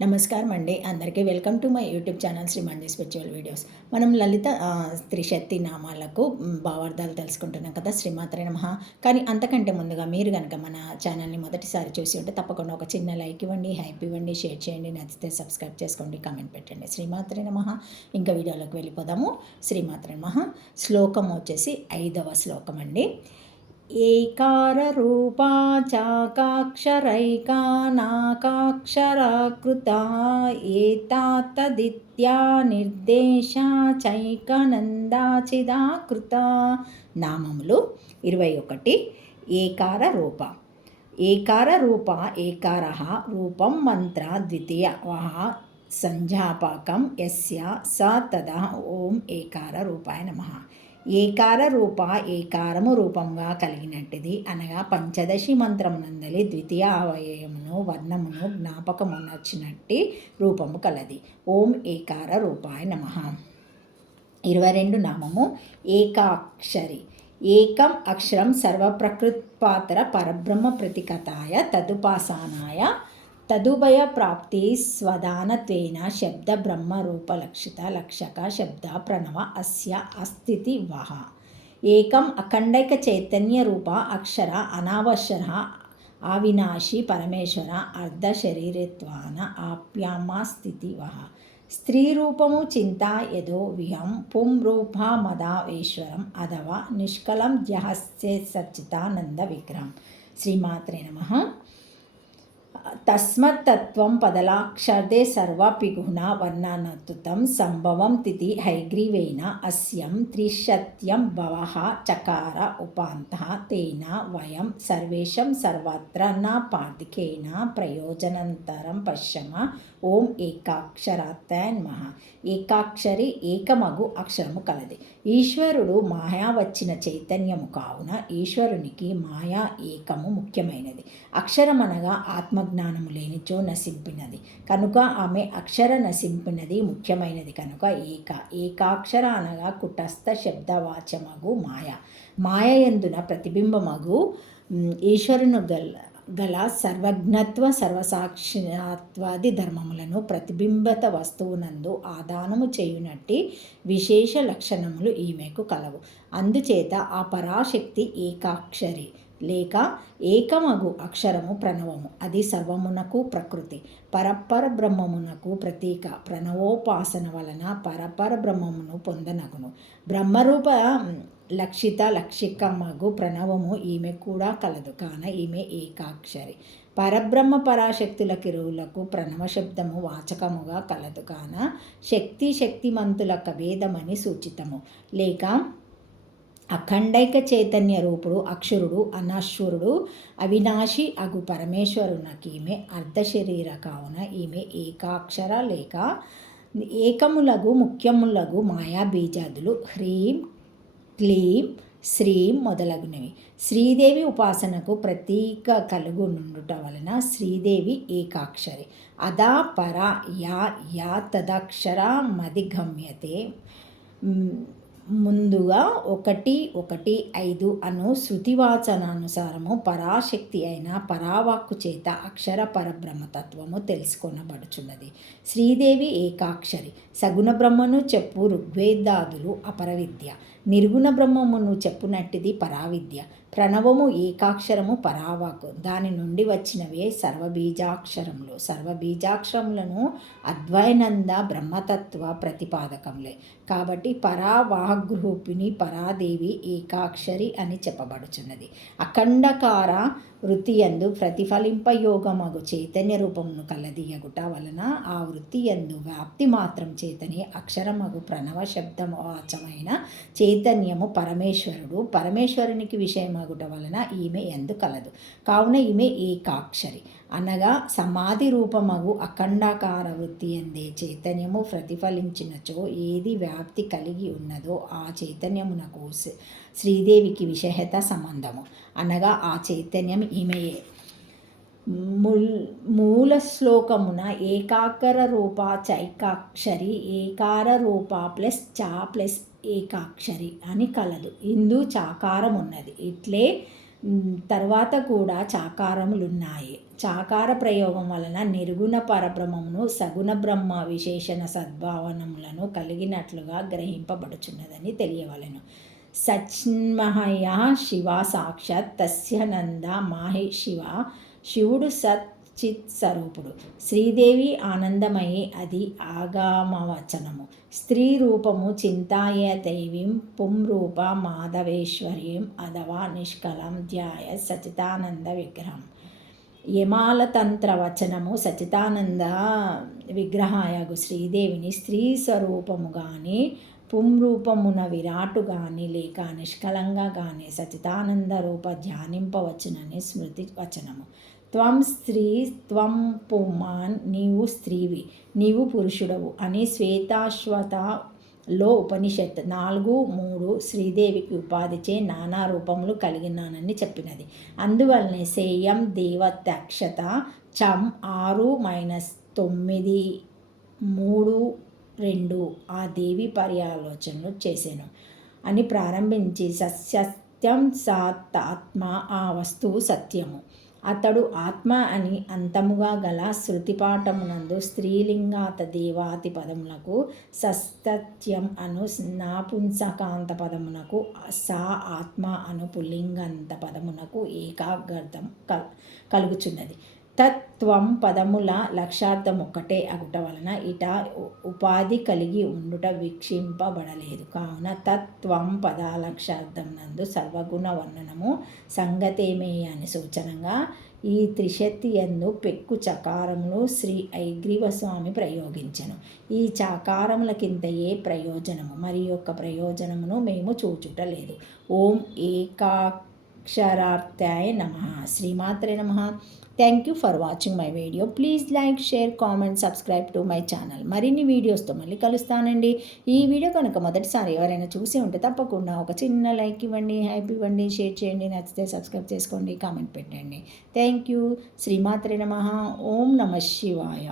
నమస్కారం అండి. అందరికీ welcome to my YouTube channel Shri Manju spiritual videos. మనం లలిత త్రిశక్తి నామాలకు భావార్థాలు తెలుసుకుంటున్నాం కదా. శ్రీమాత్రే నమః. కానీ అంతకంటే ముందుగా మీరు కనుక మన ఛానల్ని మొదటిసారి చూసి ఉంటే తప్పకుండా ఒక చిన్న లైక్ ఇవ్వండి, హైప్ ఇవ్వండి, షేర్ చేయండి, నచ్చితే సబ్స్క్రైబ్ చేసుకోండి, కామెంట్ పెట్టండి. శ్రీమాత్రే నమః. ఇంకా వీడియోలోకి వెళ్ళిపోదాము. శ్రీమాత్రే నమః. శ్లోకం వచ్చేసి 5వ శ్లోకం అండి. ఏకారరూపా చాకాక్షరైకా నాకాక్షరాకృతా ఏతాతదిత్యా నిర్దేశా చైకనందాచిదాకృతా. నామములు 21. ఏకార రూప. ఏకార రూప ఏకారః రూపం మంత్ర ద్వితీయః సంజ్ఞాపకం యస్య స తదా ఓం ఏకార రూపాయ నమః. ఏకార రూప ఏకారము రూపంగా కలిగినట్టుది అనగా పంచదశి మంత్రమునందలి ద్వితీయ అవయవమును వర్ణమును జ్ఞాపకమునర్చినట్టి రూపము కలది. ఓం ఏకార రూపాయ నమః. 22 నామము ఏకాక్షరి. ఏకం అక్షరం సర్వప్రకృత్పాతర పరబ్రహ్మ ప్రతికతాయ తదుపాసనాయ తదుభయ ప్రాప్తి స్వదానత్వేన శబ్ద బ్రహ్మ రూపలక్షిత లక్షక శబ్ద ప్రణవ అస్య అస్థితి వహ. ఏకం అఖండైక చైతన్య రూప అక్షర అనావశర అవినాశి పరమేశ్వర అర్ధ శరీరత్వాన ఆప్యామా స్థితి వహ. స్త్రీ రూపము చింతా యదో విహం పుం రూప మదావేశ్వరం అథవా నిష్కలం జహస్యే సచ్చితానంద విగ్రహం. శ్రీమాత్రే నమః. తస్మత్తత్వం పదలాక్షర్దే సర్వపిగుణ వర్ణనతుతం సంభవం తిథి హైగ్రీవేన అస్యం త్రిశత్యం భవః చకార ఉపాంతః తేన వయం సర్వేషం సర్వత్ర న పార్థికేన ప్రయోజనంతరం పశ్యమ. ఓం ఏకాక్షరాత్మనే నమః. ఏకాక్షరి ఏకమగు అక్షరము కలది. ఈశ్వరుడు మాయా వచ్చిన చైతన్యము కావున ఈశ్వరునికి మాయా ఏకము ముఖ్యమైనది. అక్షరమనగా ఆత్మజ్ఞానము లేనిచో నశింపినది కనుక ఆమె అక్షర నశింపినది ముఖ్యమైనది కనుక ఏకాక్షర అనగా కుటస్థ శబ్దవాచమగు మాయ. మాయ యందున ప్రతిబింబమగు ఈశ్వరును గల సర్వజ్ఞత్వ సర్వసాక్షిత్వాది ధర్మములను ప్రతిబింబత వస్తువునందు ఆదానము చేయునట్టి విశేష లక్షణములు ఈమెకు కలవు. అందుచేత ఆ పరాశక్తి ఏకాక్షరి లేక ఏకమగు అక్షరము ప్రణవము. అది సర్వమునకు ప్రకృతి, పరపర బ్రహ్మమునకు ప్రతీక. ప్రణవోపాసన వలన పరపర బ్రహ్మమును పొందనగును. బ్రహ్మరూప లక్షిత లక్షికమగు ప్రణవము ఈమె కూడా కలదు కాన ఈమె ఏకాక్షరి. పరబ్రహ్మ పరాశక్తుల కిరువులకు ప్రణవ శబ్దము వాచకముగా కలదు కాన శక్తి శక్తిమంతుల కభేదమని సూచితము. లేక అఖండైక చైతన్య రూపుడు అక్షరుడు అనశ్వరుడు అవినాశి అగు పరమేశ్వరునకి ఈమె అర్ధశరీర కావున ఈమె ఏకాక్షర లేక ఏకములగు ముఖ్యములగు మాయా బీజాదులు హ్రీం క్లీం శ్రీం మొదలగునవి. శ్రీదేవి ఉపాసనకు ప్రతీక కలుగు నుండుట వలన శ్రీదేవి ఏకాక్షరి. అదా పర యా తదక్షర మదిగమ్యతే. ముందుగా 1:1:5 అను శృతివాచనానుసారము పరాశక్తి అయిన పరావాక్కు చేత అక్షర పరబ్రహ్మతత్వము తెలుసుకొనబడుచున్నది. శ్రీదేవి ఏకాక్షరి. సగుణ బ్రహ్మను చెప్పు ఋగ్వేదాదులు అపరవిద్య, నిర్గుణ బ్రహ్మమును చెప్పునట్టిది పరావిద్య. ప్రణవము ఏకాక్షరము పరావాకు, దాని నుండి వచ్చినవే సర్వబీజాక్షరములు. సర్వబీజాక్షరములను అద్వైనంద బ్రహ్మతత్వ ప్రతిపాదకములే. కాబట్టి పరావాగ్రూపిణి పరాదేవి ఏకాక్షరి అని చెప్పబడుచున్నది. అఖండకార వృత్తియందు ప్రతిఫలింపయోగమగు చైతన్య రూపమును కలదీయగుట వలన ఆ వృత్తియందు వ్యాప్తి మాత్రం చేతనే అక్షరమగు ప్రణవ శబ్దవాచమైన చైతన్యము పరమేశ్వరుడు. పరమేశ్వరునికి విషయమగుట వలన ఈమె యందు కలదు కావున ఈమె ఏకాక్షరి. అనగా సమాధి రూపమగు అఖండాకార వృత్తి ఎందే చైతన్యము ప్రతిఫలించినచో ఏది వ్యాప్తి కలిగి ఉన్నదో ఆ చైతన్యమునకు శ్రీదేవికి విషయత సంబంధము. అనగా ఆ చైతన్యం ఈమెయే. మూల శ్లోకమున ఏకాకర రూప చైకాక్షరి ఏకార రూప ప్లస్ చా ప్లస్ ఏకాక్షరి అని కలదు. ఇందు చాకారం ఉన్నది. ఇట్లే తర్వాత కూడా చాకారములున్నాయి. చాకార ప్రయోగం వలన నిర్గుణ పరబ్రహ్మమును సగుణ బ్రహ్మ విశేషణ సద్భావనములను కలిగినట్లుగా గ్రహింపబడుచున్నదని తెలియవలెను. సచ్మహయ శివ సాక్షాత్ తస్య నంద మాహి శివ. శివుడు సచ్చిత్ స్వరూపుడు, శ్రీదేవి ఆనందమయి, అది ఆగమవచనము. స్త్రీ రూపము చింతాయ దైవీం పుంరూప మాధవేశ్వర్యం అథవా నిష్కలం ధ్యాయ సచితానంద విగ్రహం. యమాల తంత్ర వచనము సచితానంద విగ్రహాయగు శ్రీదేవిని స్త్రీ స్వరూపము కానీ పుంరూపమున విరాటు గాని లేక నిష్కలంగా గాని సచితానంద రూప ధ్యానింపవచ్చునని స్మృతి వచనము. త్వం స్త్రీ త్వం పుమాన్, నీవు స్త్రీవి నీవు పురుషుడవు అని శ్వేతాశ్వతలో ఉపనిషత్ 4:3 శ్రీదేవికి ఉపాధిచే నానా రూపములు కలిగినానని చెప్పినది. అందువల్లనే సేయం దేవత్యక్షత చం 6-9-3-2 ఆ దేవి పర్యాలోచనలు చేశాను అని ప్రారంభించి సత్యం సాత్ ఆత్మ, ఆ వస్తువు సత్యము, అతడు ఆత్మ అని అంతముగా గల శృతిపాఠమునందు స్త్రీలింగాత దేవాతి పదమునకు సత్యం అను నాపుంసకాంత పదమునకు సా ఆత్మ అను పుల్లింగంత పదమునకు ఏకాగ్రతం కలుగుచున్నది. తత్వం పదముల లక్షార్థం ఒక్కటే అగుట వలన ఇట ఉపాధి కలిగి ఉండుట వీక్షింపబడలేదు. కావున తత్వం పదాలక్షార్థం నందు సర్వగుణ వర్ణనము సంగతేమేయ అని సూచనంగా ఈ త్రిశక్తి యందు పెక్కు చకారములు శ్రీ ఐగ్రీవస్వామి ప్రయోగించెను. ఈ చకారములకింతయే ప్రయోజనము, మరి యొక్క ప్రయోజనమును మేము చూచుట లేదు. ఓం ఏకాక్షరార్థాయ నమః. శ్రీమాత్రే నమః. Thank you for watching my video. Please like, share, comment, subscribe to my channel. మరిన్ని వీడియోస్తో మళ్ళీ కలుస్తానండి. ఈ వీడియో కనుక మొదటిసారి ఎవరైనా చూసి ఉంటే తప్పకుండా ఒక చిన్న లైక్ ఇవ్వండి, హైప్ ఇవ్వండి, షేర్ చేయండి, నచ్చితే సబ్స్క్రైబ్ చేసుకోండి, కామెంట్ పెట్టండి. Thank you. శ్రీమాత్రే నమః. ఓం నమః శివాయ.